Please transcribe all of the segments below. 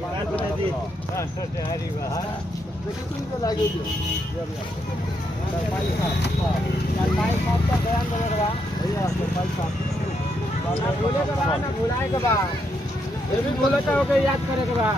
याद करे के बा।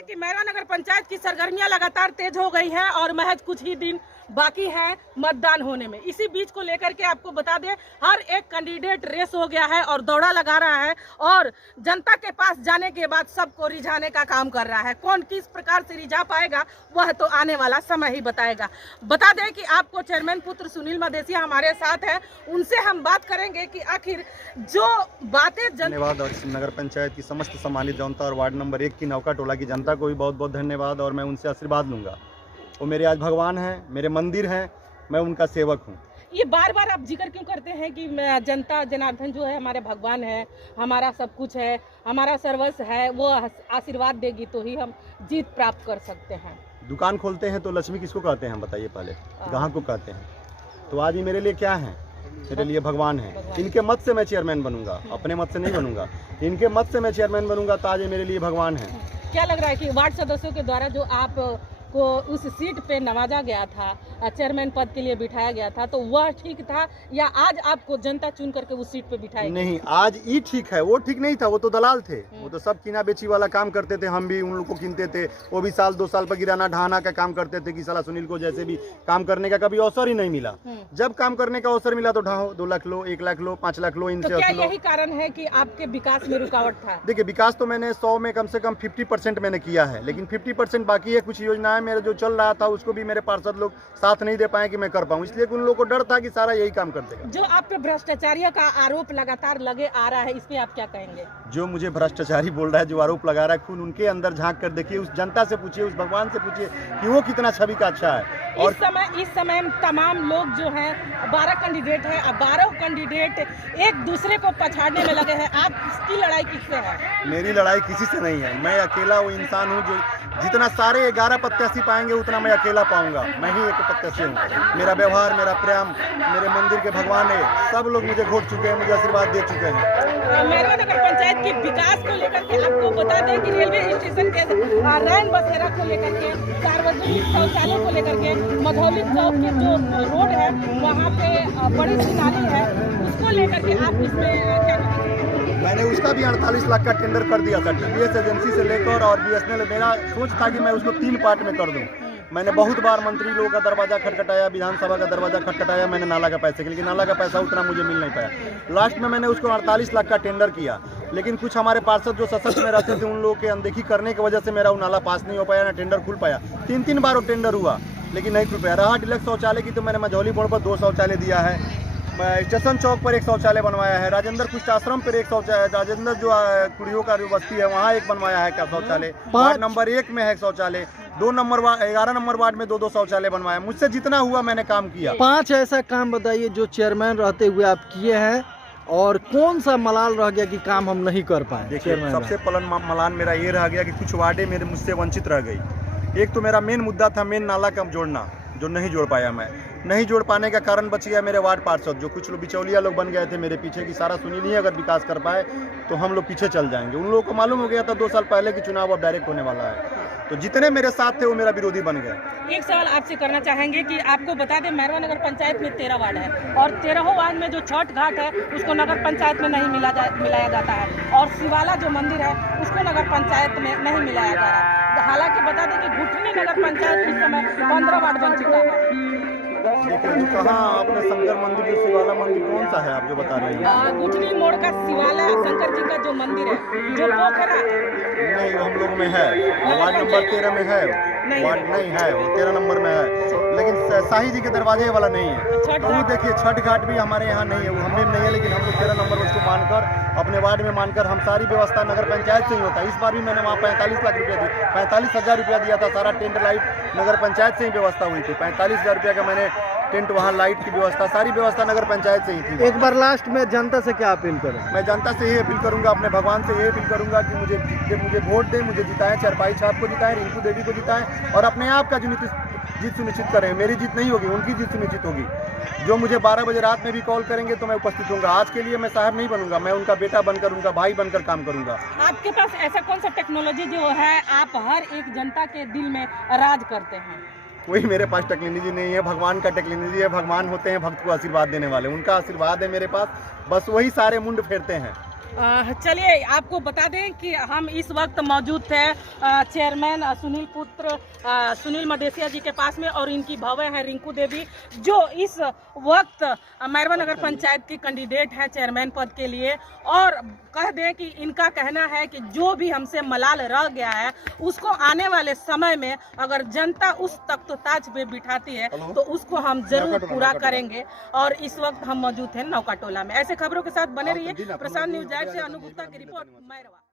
कि मैरा नगर पंचायत की सरगर्मियां लगातार तेज हो गई हैं और महज कुछ ही दिन बाकी है मतदान होने में। इसी बीच को लेकर के आपको बता दें, हर एक कैंडिडेट रेस हो गया है और दौड़ा लगा रहा है और जनता के पास जाने के बाद सबको रिझाने का काम कर रहा है। कौन किस प्रकार से रिझा पाएगा वह तो आने वाला समय ही बताएगा। बता दें कि आपको चेयरमैन पुत्र सुनील मदेसिया हमारे साथ है, उनसे हम बात करेंगे कि आखिर जो बातें धन्यवाद। और नगर पंचायत की समस्त सम्मानित जनता और वार्ड नंबर 1 की नौका टोला की जनता को भी बहुत बहुत धन्यवाद। और मैं उनसे आशीर्वाद लूँगा। वो मेरे आज भगवान हैं, मेरे मंदिर हैं, मैं उनका सेवक हूँ। ये बार बार आप जिक्र क्यों करते हैं कि जनता जनार्दन जो है हमारे भगवान है, हमारा सब कुछ है, हमारा सर्वस्व है, वो आशीर्वाद देगी तो ही हम जीत प्राप्त कर सकते हैं। दुकान खोलते हैं तो लक्ष्मी किसको कहते हैं बताइए? पहले ग्राहक को कहते हैं। तो आज ये मेरे लिए क्या है? मेरे लिए भगवान है। इनके मत से मैं चेयरमैन बनूंगा, अपने मत से नहीं बनूंगा। इनके मत से मैं चेयरमैन बनूंगा तो आज ये मेरे लिए भगवान है। क्या लग रहा है कि वार्ड सदस्यों के द्वारा जो आप को उस सीट पे नवाजा गया था, चेयरमैन पद के लिए बिठाया गया था, तो वह ठीक था या आज आपको जनता चुन करके उस सीट पे बिठाया? नहीं, आज ये ठीक है, वो ठीक नहीं था। वो तो दलाल थे, वो तो सब कीना बेची वाला काम करते थे। हम भी उन लोग को कीनते थे। वो भी साल 2 साल पर गिराना ढहाना का काम करते थे कि साला सुनील को जैसे भी काम करने का कभी अवसर ही नहीं मिला। जब काम करने का अवसर मिला तो ढाओ, 2 लाख लो, 1 लाख लो, 5 लाख लो, इनसे। तो क्या यही कारण है कि आपके विकास में रुकावट था? देखिए, विकास तो मैंने 100 में कम से कम 50% मैंने किया है, लेकिन 50% बाकी है। कुछ योजनाएं मेरे जो चल रहा था उसको भी मेरे पार्षद लोग साथ नहीं दे पाए कि मैं कर पाऊं, इसलिए उन लोगों को डर था कि सारा यही काम कर देगा। जो आप पे भ्रष्टाचारियों का आरोप लगातार लगे आ रहा है, इस पे आप क्या कहेंगे? जो मुझे भ्रष्टाचारी बोल रहा है, जो आरोप लगा रहा है, खून उनके अंदर झांक कर देखिए, उस जनता से पूछिए, उस भगवान से पूछिए कि वो कितना छवि का अच्छा है। और इस समय तमाम लोग जो हैं 12 कैंडिडेट हैं, अब 12 कैंडिडेट एक दूसरे को पछाड़ने में लगे हैं। आपकी लड़ाई किससे है? मेरी लड़ाई किसी से नहीं है। मैं अकेला वो इंसान हूँ जो जितना सारे 11 प्रत्याशी पाएंगे उतना मैं अकेला पाऊंगा। मैं ही एक प्रत्याशी हूँ। मेरा व्यवहार, मेरा प्रेम, मेरे मंदिर के भगवान है, सब लोग मुझे घोट चुके हैं, मुझे आशीर्वाद दे चुके हैं। मैरा नगर पंचायत के विकास को लेकर के आपको बता दें कि रेलवे स्टेशन के रैन बसेरा को लेकर के, सार्वजनिक शौचालय को लेकर के, मधौली चौक की जो रोड है वहाँ पे बड़ी सी नाली है, उसको लेकर के आप इसमें क्या कहेंगे? मैंने उसका भी 48 लाख का टेंडर कर दिया था TVS एजेंसी से लेकर और BSNL। मेरा सोच था कि मैं उसको 3 पार्ट में कर दूं। मैंने बहुत बार मंत्री लोगों का दरवाजा खटखटाया, विधानसभा का दरवाजा खटखटाया मैंने नाला का पैसे के, लेकिन नाला का पैसा उतना मुझे मिल नहीं पाया। लास्ट में मैंने उसको 48 लाख का टेंडर किया, लेकिन कुछ हमारे पार्षद जो सशक्त में रहते थे उन लोगों के अनदेखी करने की वजह से मेरा वो नाला पास नहीं हो पाया, ना टेंडर खुल पाया। 3 बार वो टेंडर हुआ लेकिन नहीं खुल पाया। रहा डिलक्स शौचालय की, तो मैंने मझौली मोड़ पर 2 शौचालय दिया है, स्टेशन चौक पर 1 शौचालय बनवाया है, राजेंद्र कुष्ठ आश्रम पर 1 शौचालय, राजेंद्र जो कुड़ियों का जो बस्ती है वहाँ 1 बनवाया है का शौचालय, वार्ड नंबर 1 में है शौचालय, 11 नंबर वार्ड में 2 शौचालय बनवाया। मुझसे जितना हुआ मैंने काम किया। 5 ऐसा काम बताइए जो चेयरमैन रहते हुए आप किए हैं और कौन सा मलाल रह गया कि काम हम नहीं कर पाए? देखिए, सबसे मलान मेरा ये रह गया कि कुछ वार्डे मेरे मुझसे वंचित रह गई। एक तो मेरा मेन मुद्दा था मेन नाला का जोड़ना, जो नहीं जोड़ पाया। मैं नहीं जोड़ पाने का कारण बच गया मेरे वार्ड पार्षद, जो कुछ लोग बिचौलिया लोग बन गए थे मेरे पीछे कि सारा सुनील ही अगर विकास कर पाए तो हम लोग पीछे चल जाएंगे। उन लोगों को मालूम हो गया था 2 साल पहले कि चुनाव अब डायरेक्ट होने वाला है, तो जितने मेरे साथ थे वो मेरा विरोधी बन गए। एक सवाल आपसे करना चाहेंगे कि आपको बता दें मैरवा नगर पंचायत में 13 वार्ड है और 13 वार्ड में जो छठ घाट है उसको नगर पंचायत में नहीं मिलाया जाता है और शिवाला जो मंदिर है उसको नगर पंचायत में नहीं मिलाया जा रहा है। हालांकि बता दें कि गुठनी नगर पंचायत इस समय 15 वार्ड बन चुका है। देखिए जो कहाँ अपने शंकर मंदिर जो शिवाला मंदिर कौन सा है आप जो बता रहे हैं? गुठनी मोड़ का शिवाला शंकर जी का जो मंदिर है, जो पोखरा नहीं, वो हम लोग में है, वार्ड नंबर 13 में है, वार्ड नहीं है, वो 13 नंबर में है, लेकिन शाही जी के दरवाजे वाला नहीं है। तो वो देखिए छठ घाट भी हमारे यहाँ नहीं है, वो हमें नहीं है, लेकिन हम लोग 13 नंबर उसको मानकर अपने वार्ड में मानकर हम सारी व्यवस्था नगर पंचायत से ही होता है। इस बार भी मैंने वहाँ 45 लाख रुपया दी, 45,000 रुपया दिया था, सारा टेंट लाइट नगर पंचायत से ही व्यवस्था हुई थी। 45,000 रुपया का मैंने टेंट, वहाँ लाइट की व्यवस्था, सारी व्यवस्था नगर पंचायत से ही थी। एक बार लास्ट में जनता से क्या अपील करें? मैं जनता से ये अपील करूंगा, अपने भगवान से ये अपील करूंगा कि मुझे वोट दें, मुझे जिताएं, चरपाई छाप को जिताएं, रिंकू देवी को जिताएं और अपने आप का जीत सुनिश्चित करें। मेरी जीत नहीं होगी, उनकी जीत सुनिश्चित होगी। जो मुझे 12 बजे रात में भी कॉल करेंगे तो मैं उपस्थित होऊंगा। आज के लिए मैं साहब नहीं बनूंगा, मैं उनका बेटा बनकर, उनका भाई बनकर काम करूंगा। आपके पास ऐसा कौन सा टेक्नोलॉजी जो है आप हर एक जनता के दिल में राज करते हैं? कोई मेरे पास टेक्नोलॉजी नहीं है, भगवान का टेक्नोलॉजी है। भगवान होते हैं भक्त को आशीर्वाद देने वाले, उनका आशीर्वाद है मेरे पास, बस वही सारे मुंड फेरते हैं। चलिए आपको बता दें कि हम इस वक्त मौजूद थे चेयरमैन सुनील मदेसिया जी के पास में, और इनकी भवे है रिंकू देवी, जो इस वक्त मैरवा नगर पंचायत की कैंडिडेट है चेयरमैन पद के लिए। और कह दें कि इनका कहना है कि जो भी हमसे मलाल रह गया है उसको आने वाले समय में अगर जनता उस तख्त ताज पे बिठाती है तो उसको हम जरूर पूरा करेंगे। और इस वक्त हम मौजूद हैं नौका टोला में। ऐसे खबरों के साथ बने रहिए। प्रशांत न्यूज़ से अनु गुप्ता की रिपोर्ट, मैरवा।